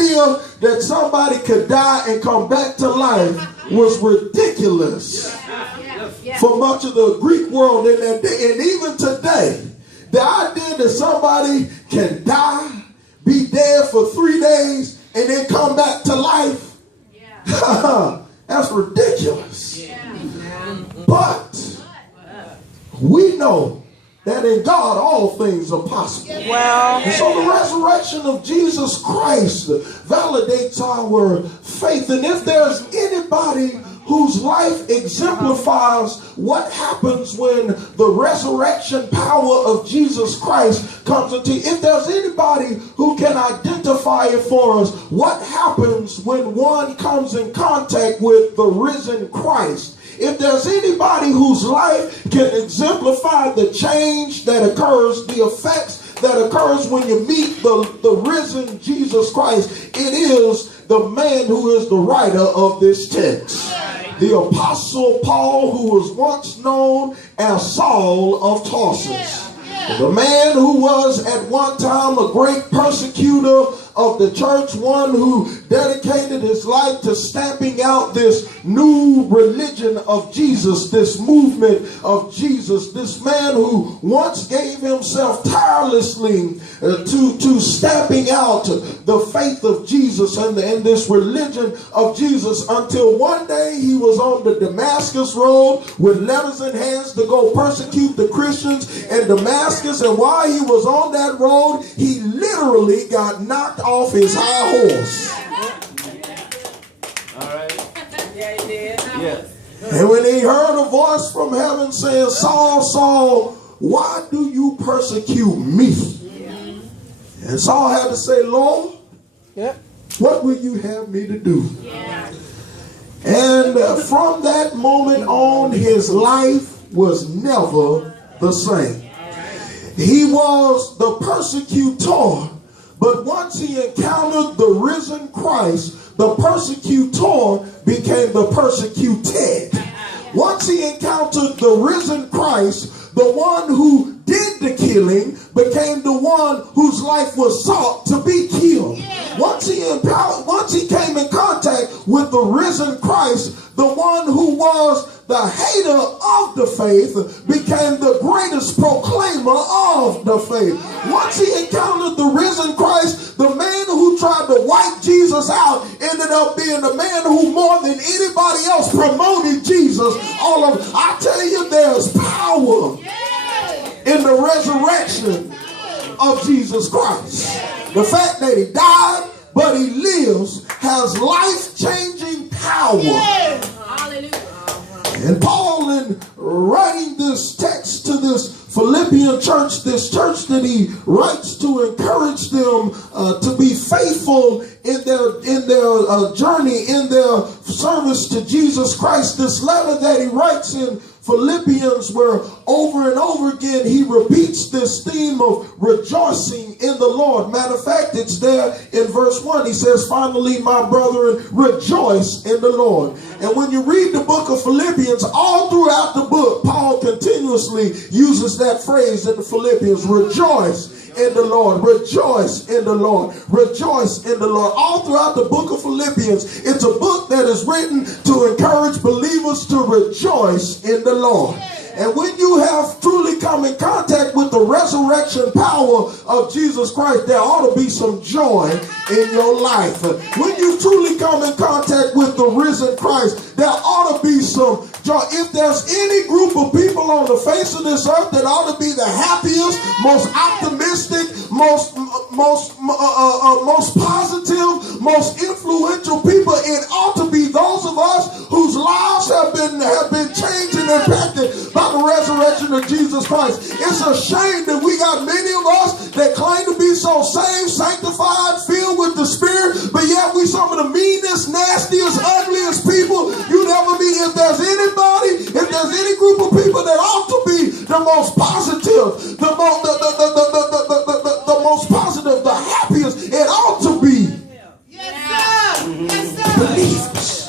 idea that somebody could die and come back to life was ridiculous for much of the Greek world in that day. And even today, the idea that somebody can die, be dead for 3 days, and then come back to life, that's ridiculous. But we know that in God all things are possible. And so the resurrection of Jesus Christ validates our faith. And if there's anybody whose life exemplifies what happens when the resurrection power of Jesus Christ comes into you, if there's anybody who can identify it for us, what happens when one comes in contact with the risen Christ, if there's anybody whose life can exemplify the change that occurs, the effects that occurs when you meet the risen Jesus Christ, it is the man who is the writer of this text. The Apostle Paul, who was once known as Saul of Tarsus. The man who was at one time a great persecutor of the church, one who dedicated his life to stamping out this new religion of Jesus, this movement of Jesus, this man who once gave himself tirelessly to stamping out the faith of Jesus and this religion of Jesus, until one day he was on the Damascus road with letters in hands to go persecute the Christians in Damascus. And while he was on that road, he literally got knocked off his high horse. All right. Yeah, he did. Yeah. And when he heard a voice from heaven saying, Saul, Saul, why do you persecute me? And Saul had to say, Lord, what will you have me to do? And from that moment on, his life was never the same. He was the persecutor, but once he encountered the risen Christ, the persecutor became the persecuted. Once he encountered the risen Christ, the one who did the killing became the one whose life was sought to be killed. Once he came in contact with the risen Christ, the one who was the hater of the faith became the greatest proclaimer of the faith. Once he encountered the risen Christ, the man who tried to wipe Jesus out ended up being the man who more than anybody else promoted Jesus. I tell you, there's power in the resurrection of Jesus Christ. The fact that he died, but he lives, has life-changing power. And Paul, in writing this text to this Philippian church, this church that he writes to encourage them to be faithful in their journey, in their service to Jesus Christ, this letter that he writes in Philippians, where over and over again he repeats this theme of rejoicing in the Lord. Matter of fact, it's there in verse 1. He says, finally, my brethren, rejoice in the Lord. And when you read the book of Philippians, all throughout the book, Paul continuously uses that phrase in the Philippians, rejoice in the Lord, rejoice in the Lord, rejoice in the Lord. All throughout the book of Philippians, it's a book that is written to encourage believers to rejoice in the Lord. And when you have truly come in contact with the resurrection power of Jesus Christ, there ought to be some joy in your life. When you truly come in contact with the risen Christ, there ought to be some joy. If there's any group of people on the face of this earth that ought to be the happiest, most optimistic, most positive, most influential people, it ought to be those of us whose lives have been changed and impacted by the resurrection of Jesus Christ. It's a shame that we got many of us that claim to be so saved, sanctified, filled with the Spirit, but yet we some of the meanest, nastiest, ugliest people you never meet. If there's any group of people that ought to be the most positive, the most positive, the happiest, it ought to be believers.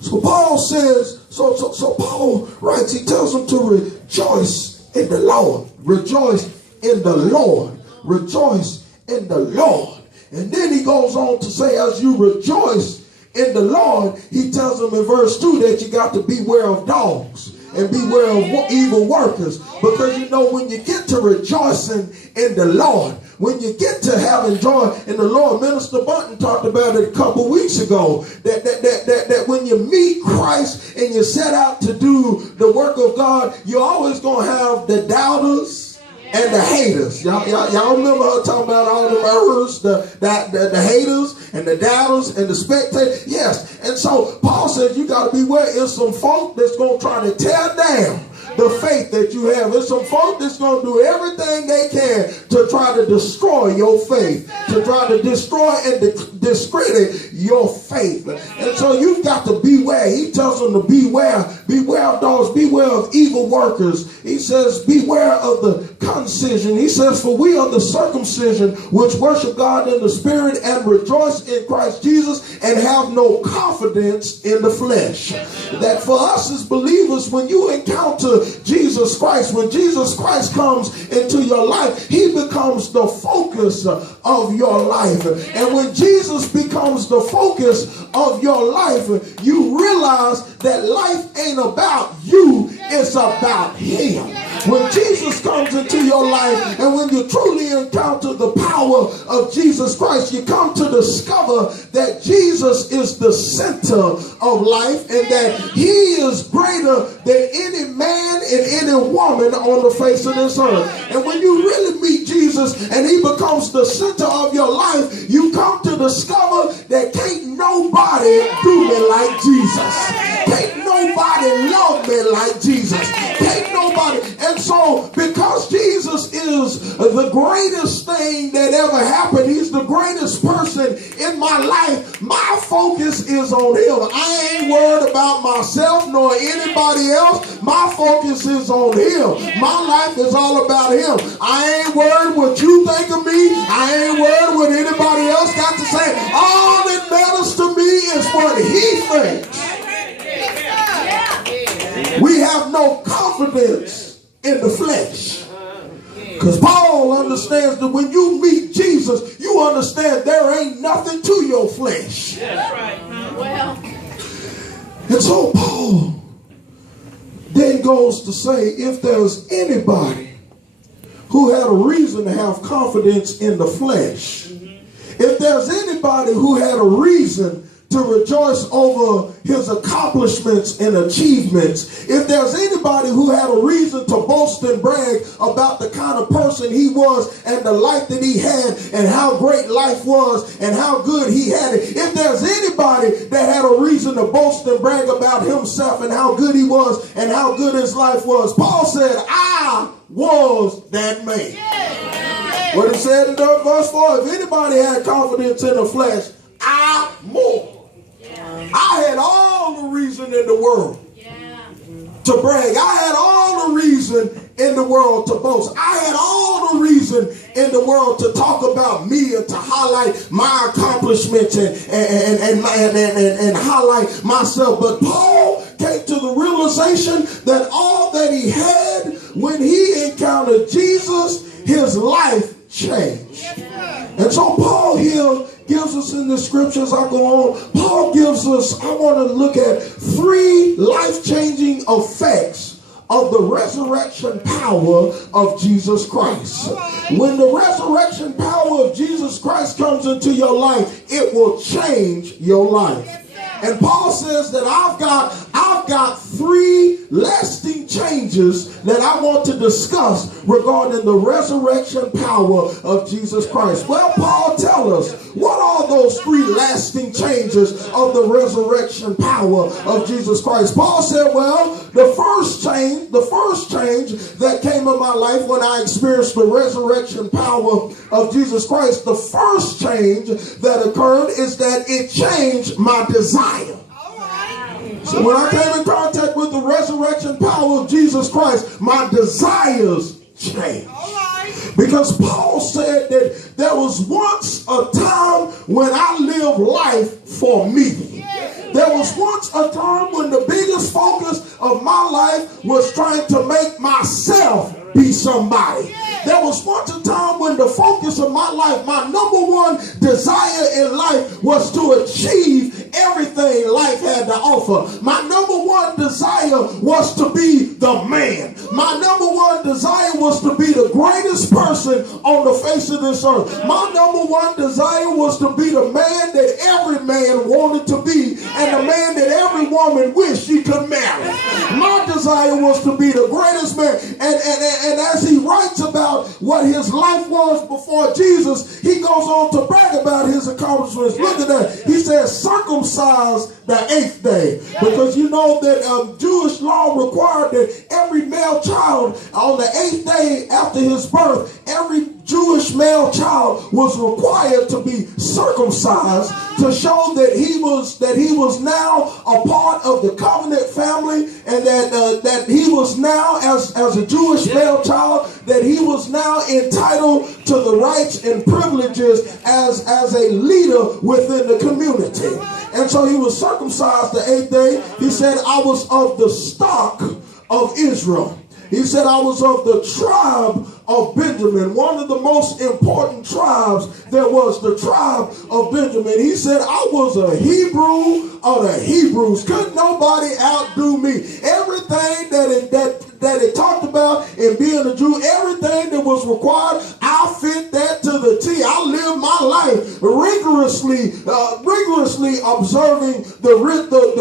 So Paul says, so Paul writes, he tells them to rejoice in the Lord. Rejoice in the Lord. Rejoice in the Lord. And then he goes on to say, as you rejoice in the Lord, he tells them in verse 2 that you got to beware of dogs and beware of evil workers. Because you know, when you get to rejoicing in the Lord, when you get to having joy in the Lord, Minister Bunton talked about it a couple weeks ago, that when you meet Christ and you set out to do the work of God, you're always going to have the doubters and the haters. Y'all remember her talking about all the murderers, the haters and the doubters and the spectators? Yes. And so Paul says you got to beware. There's some folk that's going to try to tear down the faith that you have. There's some folk that's going to do everything they can to try to destroy your faith, to try to destroy and discredit your faith. And so you've got to beware. He tells them to beware. Beware of dogs. Beware of evil workers. He says beware of the concision. He says, for we are the circumcision which worship God in the spirit and rejoice in Christ Jesus and have no confidence in the flesh. That for us as believers, when you encounter Jesus Christ, when Jesus Christ comes into your life, he becomes the focus of your life. And when Jesus becomes the focus of your life, you realize that life ain't about you, it's about him. When Jesus comes into your life and when you truly encounter the power of Jesus Christ, you come to discover that Jesus is the center of life and that he is greater than any man and any woman on the face of this earth. And when you really meet Jesus and he becomes the center of your life, you come to discover that can't nobody do me like Jesus. Can't nobody love me like Jesus. Can't nobody. And so because Jesus is the greatest thing that ever happened, he's the greatest person in my life, my focus is on him. I ain't worried about myself nor anybody else. My focus is on him. My life is all about him. I ain't worried what you think of me. I ain't worried what anybody else got to say. All that matters to me is what he thinks. We have no confidence in the flesh. Because Paul understands that when you meet Jesus, you understand there ain't nothing to your flesh. That's right. Well. And so Paul then goes to say, if there's anybody who had a reason to have confidence in the flesh, if there's anybody who had a reason to rejoice over his accomplishments and achievements, if there's anybody who had a reason to boast and brag about the kind of person he was and the life that he had and how great life was and how good he had it, if there's anybody that had a reason to boast and brag about himself and how good he was and how good his life was, Paul said, I was that man. What he said in verse 4, if anybody had confidence in the flesh, I more. I had all the reason in the world to brag. I had all the reason in the world to boast. I had all the reason in the world to talk about me and to highlight my accomplishments and highlight myself. But Paul came to the realization that all that he had when he encountered Jesus, his life changed. And so Paul here gives us in the scriptures, I go on, Paul gives us, I want to look at 3 life-changing effects of the resurrection power of Jesus Christ. When the resurrection power of Jesus Christ comes into your life, it will change your life. And Paul says that I've got 3 lasting changes that I want to discuss regarding the resurrection power of Jesus Christ. Well, Paul, tell us, what are those 3 lasting changes of the resurrection power of Jesus Christ? Paul said, well, the first change that came in my life when I experienced the resurrection power of Jesus Christ, the first change that occurred is that it changed my desire. So when I came in contact with the resurrection power of Jesus Christ, my desires changed. Because Paul said that there was once a time when I lived life for me. There was once a time when the biggest focus of my life was trying to make myself be somebody. There was once a time when the focus of my life, my number one desire in life was to achieve everything life had to offer. My number one desire was to be the man. My number one desire was to be the greatest person on the face of this earth. My number one desire was to be the man that every man wanted to be and the man that every woman wished she could marry. My desire was to be the greatest man. And as he writes about what his life was before Jesus, he goes on to brag about his accomplishments. Look at that. He says, circumcised the 8th day. Because you know that Jewish law required that every male child on the 8th day after his birth, every Jewish male child was required to be circumcised to show that he was now a part of the covenant family, and that he was now as a Jewish male child, that he was now entitled to the rights and privileges as a leader within the community. And so he was circumcised the 8th day. He said, I was of the stock of Israel. He said, I was of the tribe of Benjamin, one of the most important tribes. There was the tribe of Benjamin. He said, I was a Hebrew of the Hebrews. Couldn't nobody outdo me. Everything that it talked about in being a Jew, everything that was required, I fit that to the T. I live my life rigorously observing the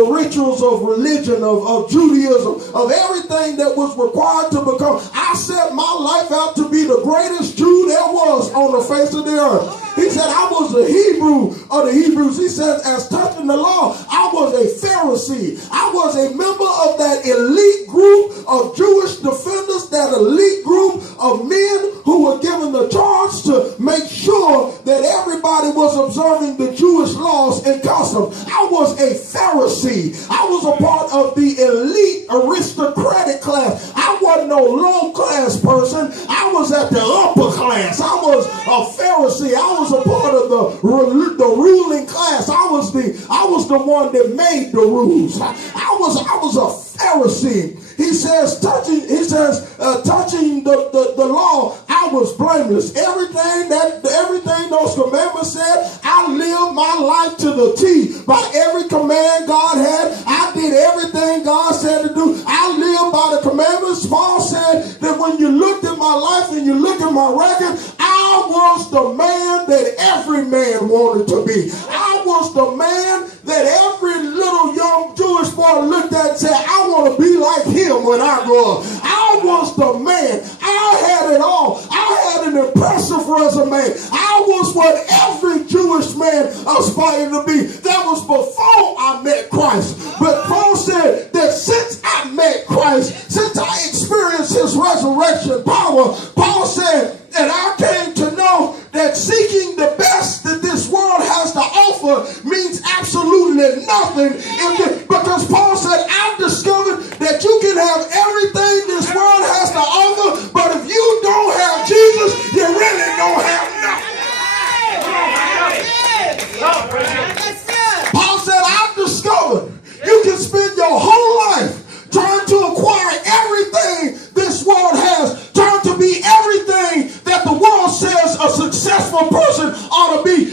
rituals of religion, of Judaism, of everything that was required to become. I set my life out to be the greatest Jew there was on the face of the earth. He said, I was a Hebrew of the Hebrews. He said, as touching the law, I was a Pharisee. I was a member of that elite group of Jewish defenders, that elite group of men who were given the charge to make sure that everybody was observing the Jewish laws and customs. I was a Pharisee. I was a part of the elite aristocratic class. I wasn't no low class person. I was at the upper class. I was a Pharisee. I was a part of the ruling class. I was the one that made the rules. I was a Pharisee. He says, touching the law, I was blameless. Everything those commandments said, I lived my life to the T. By every command God had, I did everything God said to do. I lived by the commandments. Paul said that when you looked at my life and you look at my record, I was the man that every man wanted to be. I was the man that every little young Jewish boy looked at and said, I want to be like him when I grow up. I was the man. I had it all. I had an impressive resume. I was what every Jewish man aspired to be. That was before I met Christ. But Paul said that since I met Christ, since I experienced his resurrection power, Paul said, and I came to know that seeking the best that this world has to offer means absolutely nothing. Because Paul said, I've discovered that you can have everything this world has to offer, but if you don't have Jesus, you really don't have nothing. Paul said, I've discovered you can spend your whole life trying to acquire everything this world has, trying to be everything that the world says a successful person ought to be.